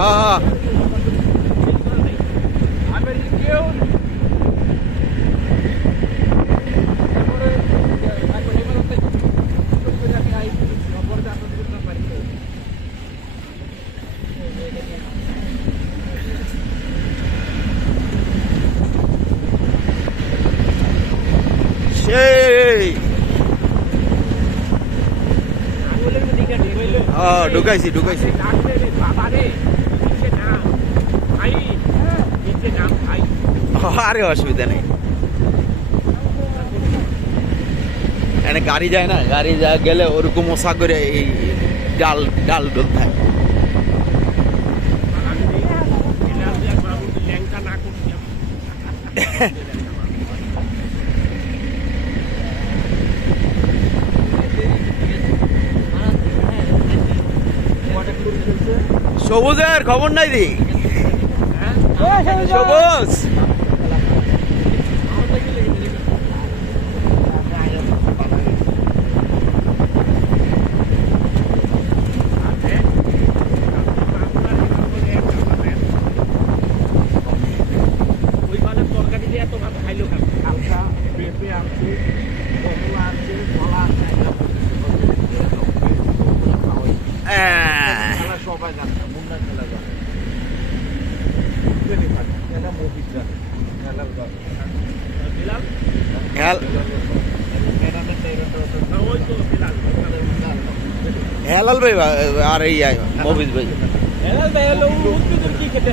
হ্যাঁ সেই ঢুকাইছি আরে অসুবিধা নেই এখানে গাড়ি যায় না গাড়ি যা গেলে ওরকম মশা করে এই ডাল ডল থাকে সবুজের খবর নাই দি সবুজ সবাই জানে মুন্না খেলা জানে হেলাল ভাই আর এই মফিজ ভাই হেলাল ভাই হলো উদ্ভিদের কি খেতে